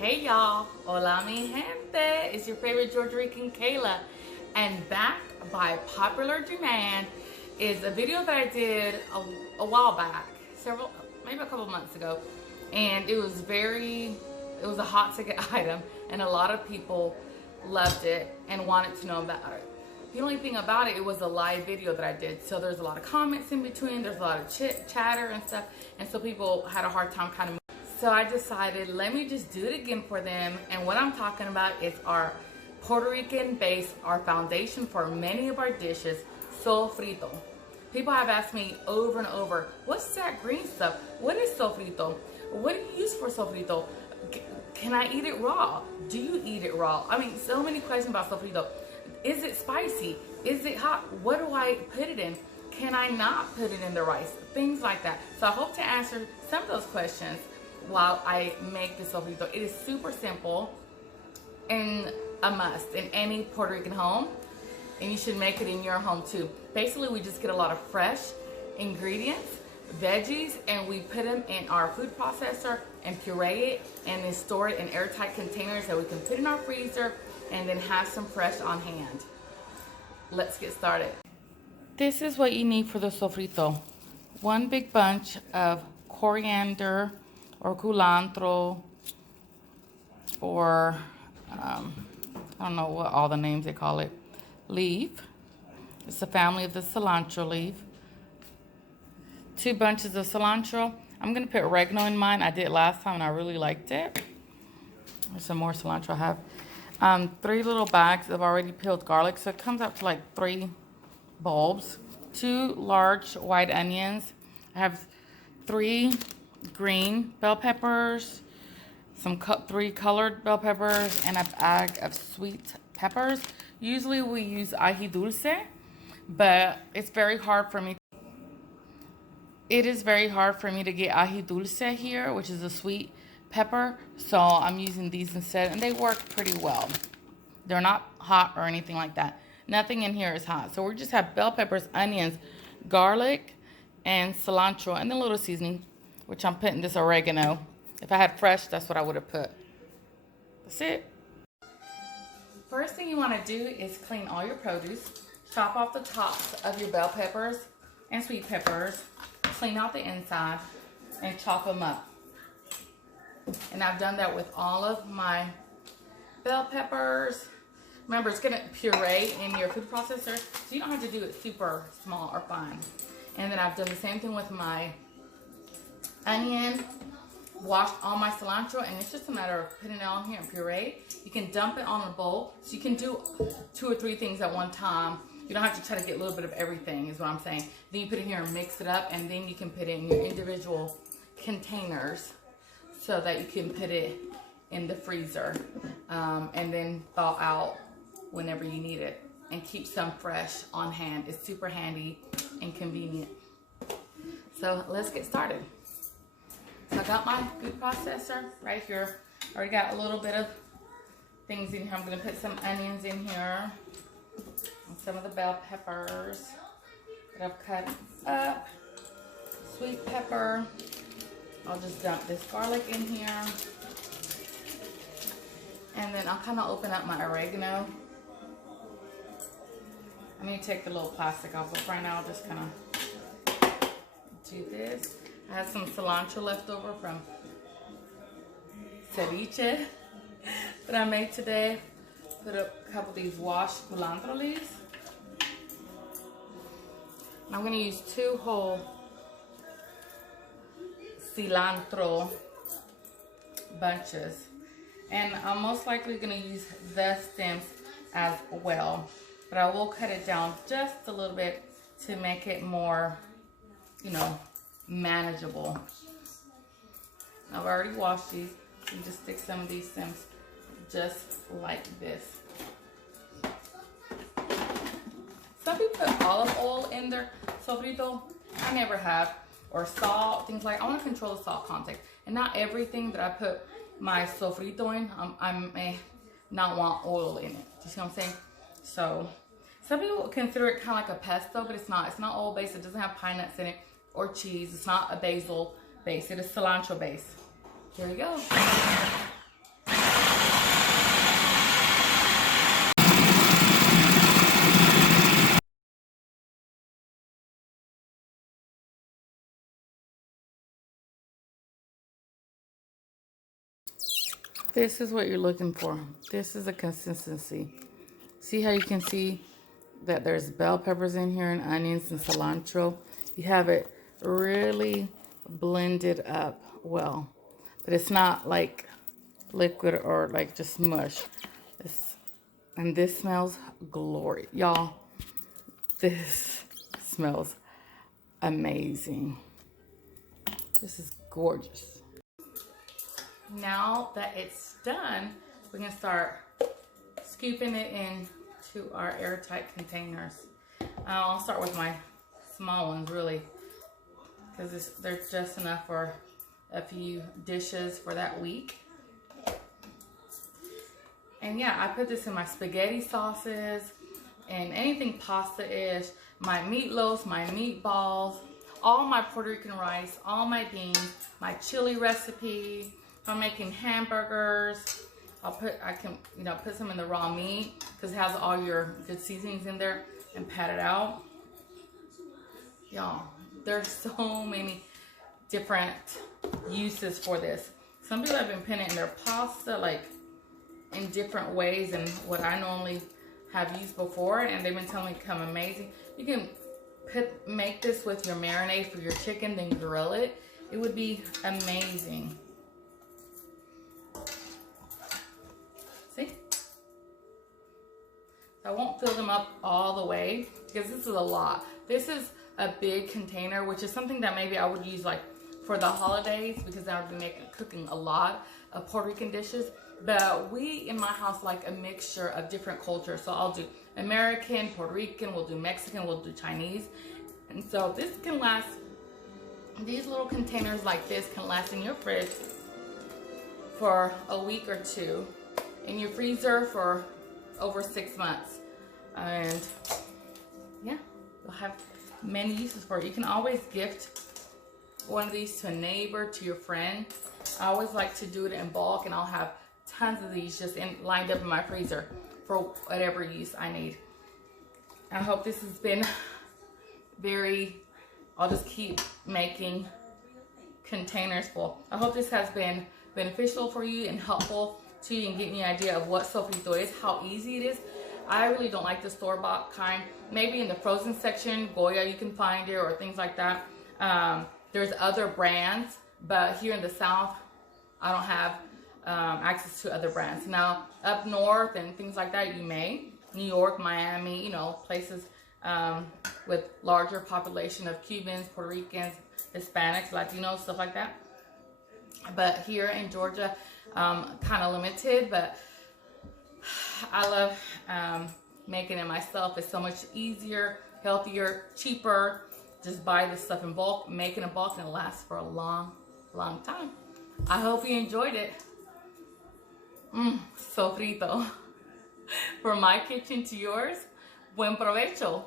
Hey y'all, hola mi gente, it's your favorite Puerto Rican Kayla, and back by popular demand is a video that I did a while back, maybe a couple months ago, and it was a hot ticket item, and a lot of people loved it and wanted to know about it. The only thing about it, it was a live video that I did, so there's a lot of comments in between, there's a lot of chatter and stuff, and so people had a hard time kind of. So I decided, let me just do it again for them. And what I'm talking about is our Puerto Rican base, our foundation for many of our dishes, Sofrito. People have asked me over and over, what's that green stuff? What is Sofrito? What do you use for Sofrito? Can I eat it raw? Do you eat it raw? I mean, so many questions about Sofrito. Is it spicy? Is it hot? What do I put it in? Can I not put it in the rice? Things like that. So I hope to answer some of those questions while I make this Sofrito. It is super simple and a must in any Puerto Rican home, and you should make it in your home too. Basically, we just get a lot of fresh ingredients, veggies, and we put them in our food processor and puree it and then store it in airtight containers that we can put in our freezer and then have some fresh on hand. Let's get started. This is what you need for the Sofrito. One big bunch of coriander or culantro, or I don't know what all the names they call it, leaf. It's the family of the cilantro leaf. 2 bunches of cilantro. I'm gonna put oregano in mine. I did last time and I really liked it. There's some more cilantro I have. 3 little bags of already peeled garlic, so it comes out to like 3 bulbs. 2 large white onions. I have 3 green bell peppers, 3 colored bell peppers, and a bag of sweet peppers. Usually we use ají dulce, but it's very hard for me. It is very hard for me to get ají dulce here, which is a sweet pepper, so I'm using these instead, and they work pretty well. They're not hot or anything like that. Nothing in here is hot. So we just have bell peppers, onions, garlic, and cilantro, and then a little seasoning, which I'm putting this oregano. If I had fresh, that's what I would have put. That's it. First thing you want to do is clean all your produce. Chop off the tops of your bell peppers and sweet peppers. Clean out the inside and chop them up. And I've done that with all of my bell peppers. Remember, it's going to puree in your food processor, so you don't have to do it super small or fine. And then I've done the same thing with my onion, washed all my cilantro, and it's just a matter of putting it on here and puree. You can dump it on a bowl, so you can do 2 or 3 things at one time. You don't have to try to get a little bit of everything, is what I'm saying. Then you put it here and mix it up, and then you can put it in your individual containers so that you can put it in the freezer and then thaw out whenever you need it, and keep some fresh on hand. It's super handy and convenient. So let's get started. So I got my food processor right here. I already got a little bit of things in here. I'm gonna put some onions in here and some of the bell peppers that I've cut up. Sweet pepper. I'll just dump this garlic in here. And then I'll kind of open up my oregano. I'm gonna take the little plastic off, but right now I'll just kind of do this. I have some cilantro left over from ceviche that I made today. Put up a couple of these washed culantro leaves. And I'm going to use 2 whole cilantro bunches. And I'm most likely going to use the stems as well. But I will cut it down just a little bit to make it more, manageable. I've already washed these. You just stick some of these stems just like this. Some people put olive oil in their sofrito. I never have. Or salt, things like. I want to control the salt content. And not everything that I put my sofrito in, I may not want oil in it. You see what I'm saying? So some people consider it kind of like a pesto, but it's not. It's not oil based. It doesn't have pine nuts in it or cheese. It's not a basil base. It is cilantro base. Here we go. This is what you're looking for. This is a consistency. See how you can see that there's bell peppers in here and onions and cilantro. You have it really blended up well, but it's not like liquid or like just mush. And this smells glorious. Y'all, this smells amazing. This is gorgeous. Now that it's done, we're gonna start scooping it into our airtight containers. I'll start with my small ones really, because they're just enough for a few dishes for that week. And yeah, I put this in my spaghetti sauces and anything pasta-ish, my meatloaves, my meatballs, all my Puerto Rican rice, all my beans, my chili recipe. If I'm making hamburgers, I can put some in the raw meat because it has all your good seasonings in there and pat it out. Y'all, there's so many different uses for this. Some people have been putting it in their pasta like in different ways than what I normally have used before, and they've been telling me it come amazing. You can make this with your marinade for your chicken, then grill it. It would be amazing. See? I won't fill them up all the way because this is a lot. This is a big container, which is something that maybe I would use like for the holidays because I would be cooking a lot of Puerto Rican dishes. But we in my house like a mixture of different cultures. So I'll do American, Puerto Rican, we'll do Mexican, we'll do Chinese. And so this can last, these little containers like this can last in your fridge for a week or two, in your freezer for over 6 months. And yeah, you'll have many uses for it. You can always gift one of these to a neighbor, to your friend. I always like to do it in bulk, and I'll have tons of these just lined up in my freezer for whatever use I need. I hope this has been I'll just keep making containers full. I hope this has been beneficial for you and helpful to you and getting you an idea of what Sofrito is, how easy it is. I really don't like the store-bought kind. Maybe in the frozen section, Goya, you can find it, or things like that. There's other brands, but here in the South, I don't have access to other brands. Now, up north and things like that, you may. New York, Miami, places with larger population of Cubans, Puerto Ricans, Hispanics, Latinos, stuff like that. But here in Georgia, kind of limited, but I love making it myself. It's so much easier, healthier, cheaper. Just buy this stuff in bulk, make it in bulk, and it lasts for a long, long time. I hope you enjoyed it. Sofrito. From my kitchen to yours, buen provecho.